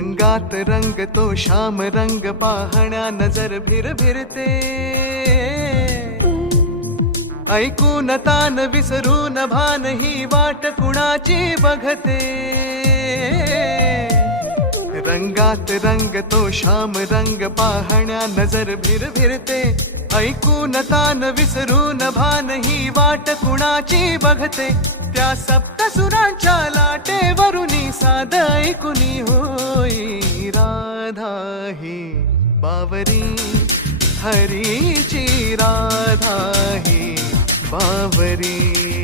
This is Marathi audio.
रंगात रंग तो श्याम रंग पाहण्या नजर भिरभिरते ऐकून तान विसरून भान ही वाट कुणाची बघते रंगात रंग तो श्याम रंग पाहण्या नजर भिरभिरते ऐकून तान विसरून भान ही वाट कुणाची बघते त्या सप्तसुरांच्या लाटेवरुनी साध ऐकुनी होई राधा ही बावरी हरीची राधा ही बावरी